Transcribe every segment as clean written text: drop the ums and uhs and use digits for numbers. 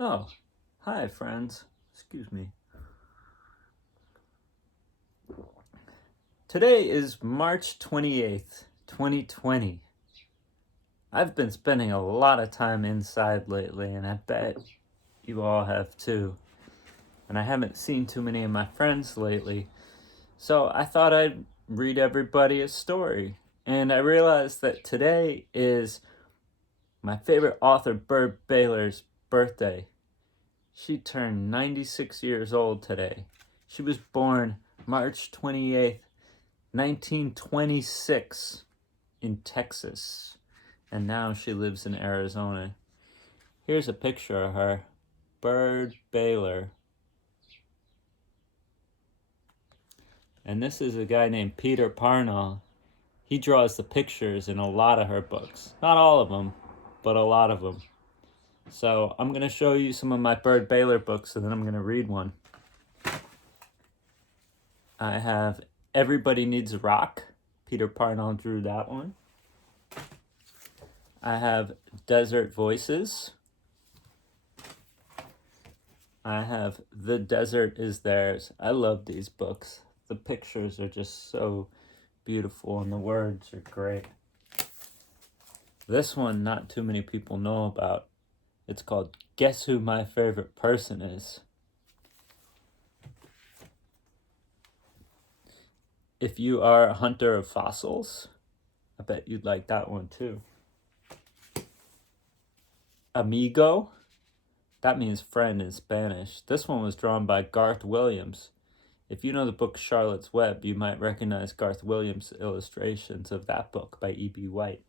Oh, hi friends. Excuse me. Today is March 28th, 2020. I've been spending a lot of time inside lately, and I bet you all have too. And I haven't seen too many of my friends lately, so I thought I'd read everybody a story. And I realized that today is my favorite author, Byrd Baylor's birthday. She turned 96 years old today. She was born March 28th, 1926 in Texas, and now she lives in Arizona. Here's a picture of her, Byrd Baylor. And this is a guy named Peter Parnall. He draws the pictures in a lot of her books. Not all of them, but a lot of them. So I'm going to show you some of my Byrd Baylor books, and then I'm going to read one. I have Everybody Needs a Rock. Peter Parnall drew that one. I have Desert Voices. I have The Desert Is Theirs. I love these books. The pictures are just so beautiful and the words are great. This one not too many people know about. It's called Guess Who My Favorite Person Is. If You Are a Hunter of Fossils, I bet you'd like that one too. Amigo, that means friend in Spanish. This one was drawn by Garth Williams. If you know the book Charlotte's Web, you might recognize Garth Williams' illustrations of that book by E.B. White.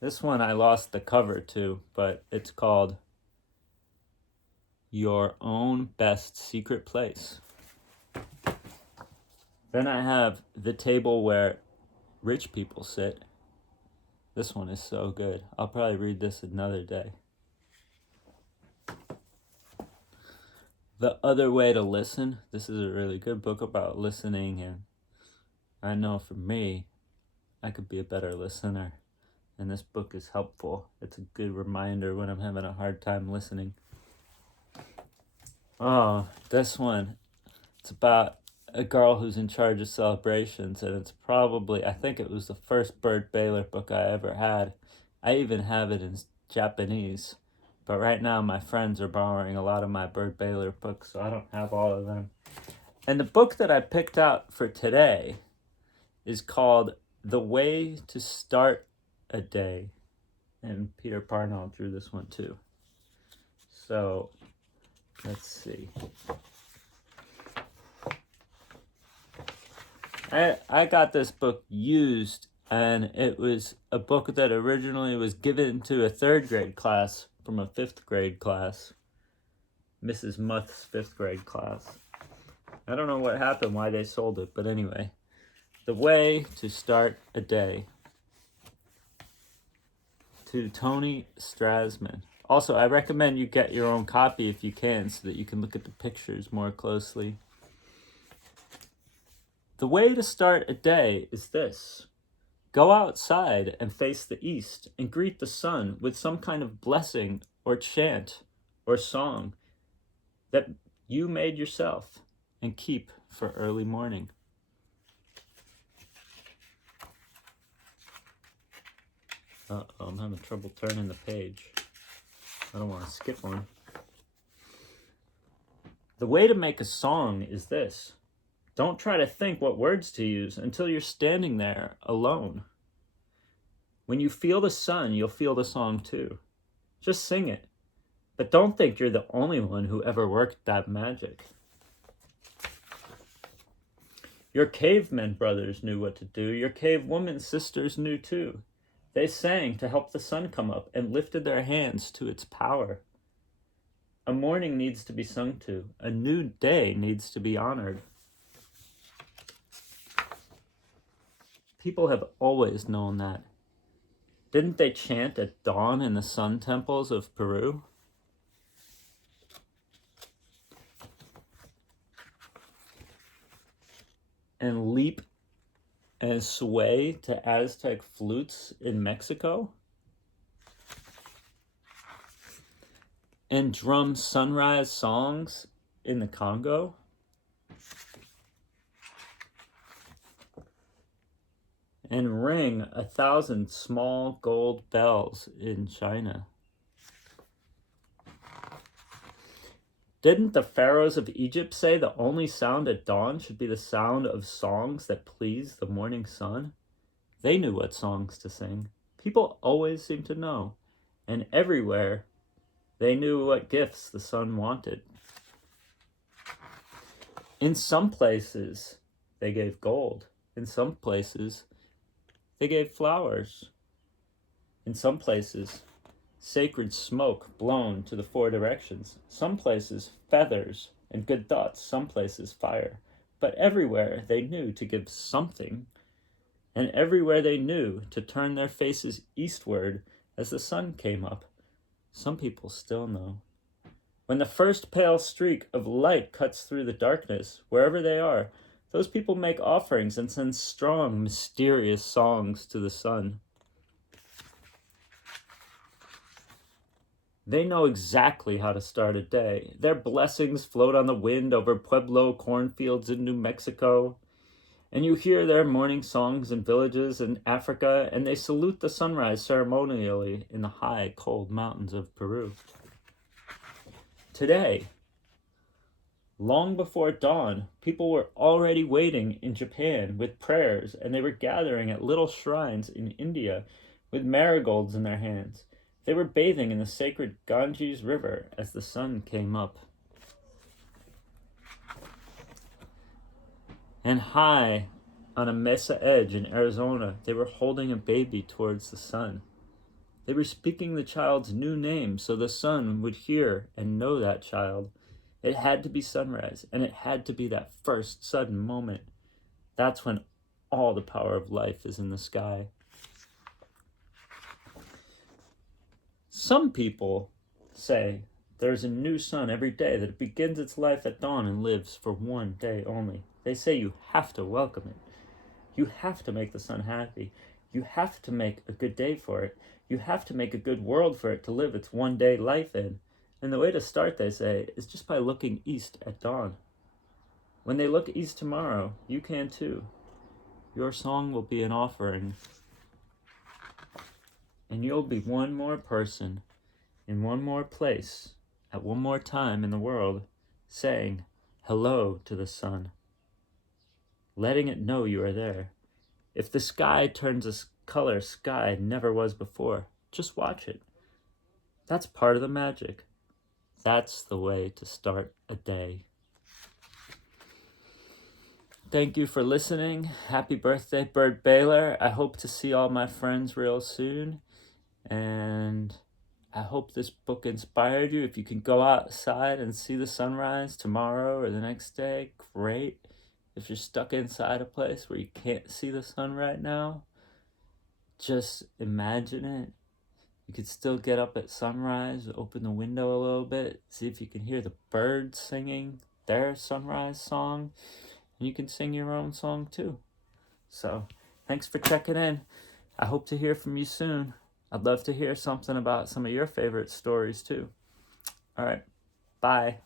This one I lost the cover to, but it's called Your Own Best Secret Place. Then I have The Table Where Rich People Sit. This one is so good. I'll probably read this another day. The Other Way to Listen. This is a really good book about listening, and I know for me, I could be a better listener. And this book is helpful. It's a good reminder when I'm having a hard time listening. Oh, this one. It's about a girl who's in charge of celebrations, and it's probably, I think it was the first Byrd Baylor book I ever had. I even have it in Japanese. But right now my friends are borrowing a lot of my Byrd Baylor books, so I don't have all of them. And the book that I picked out for today is called The Way to Start a Day. And Peter Parnall drew this one too. So, let's see. I got this book used, and it was a book that originally was given to a 3rd grade class from a 5th grade class. Mrs. Muth's 5th grade class. I don't know what happened, why they sold it, but anyway. The Way to Start a Day. To Tony Strasman. Also, I recommend you get your own copy if you can, so that you can look at the pictures more closely. The way to start a day is this. Go outside and face the east and greet the sun with some kind of blessing or chant or song that you made yourself and keep for early morning. Uh-oh, I'm having trouble turning the page. I don't want to skip one. The way to make a song is this. Don't try to think what words to use until you're standing there alone. When you feel the sun, you'll feel the song too. Just sing it. But don't think you're the only one who ever worked that magic. Your cavemen brothers knew what to do. Your cavewoman sisters knew too. They sang to help the sun come up and lifted their hands to its power. A morning needs to be sung to. A new day needs to be honored. People have always known that. Didn't they chant at dawn in the sun temples of Peru? And leap and sway to Aztec flutes in Mexico? and drum sunrise songs in the Congo, and ring 1,000 small gold bells in China. Didn't the pharaohs of Egypt say the only sound at dawn should be the sound of songs that please the morning sun? They knew what songs to sing. People always seem to know, and everywhere they knew what gifts the sun wanted. In some places, they gave gold. In some places, they gave flowers. In some places, sacred smoke blown to the 4 directions. Some places, feathers and good thoughts. Some places, fire. But everywhere they knew to give something, and everywhere they knew to turn their faces eastward as the sun came up. Some people still know. When the first pale streak of light cuts through the darkness, wherever they are, those people make offerings and send strong, mysterious songs to the sun. They know exactly how to start a day. Their blessings float on the wind over Pueblo cornfields in New Mexico. And you hear their morning songs in villages in Africa, and they salute the sunrise ceremonially in the high, cold mountains of Peru. Today, long before dawn, people were already waiting in Japan with prayers, and they were gathering at little shrines in India with marigolds in their hands. They were bathing in the sacred Ganges River as the sun came up. And high on a mesa edge in Arizona, they were holding a baby towards the sun. They were speaking the child's new name so the sun would hear and know that child. It had to be sunrise, and it had to be that first sudden moment. That's when all the power of life is in the sky. Some people say there's a new sun every day, that it begins its life at dawn and lives for one day only. They say you have to welcome it. You have to make the sun happy. You have to make a good day for it. You have to make a good world for it to live its one-day life in. And the way to start, they say, is just by looking east at dawn. When they look east tomorrow, you can too. Your song will be an offering. And you'll be one more person in one more place at one more time in the world saying hello to the sun, letting it know you are there. If the sky turns a color sky never was before, just watch it. That's part of the magic. That's the way to start a day. Thank you for listening. Happy birthday, Byrd Baylor. I hope to see all my friends real soon. And I hope this book inspired you. If you can go outside and see the sunrise tomorrow or the next day, great. If you're stuck inside a place where you can't see the sun right now, just imagine it. You could still get up at sunrise, open the window a little bit, see if you can hear the birds singing their sunrise song, and you can sing your own song too. So, thanks for checking in. I hope to hear from you soon. I'd love to hear something about some of your favorite stories too. All right, bye.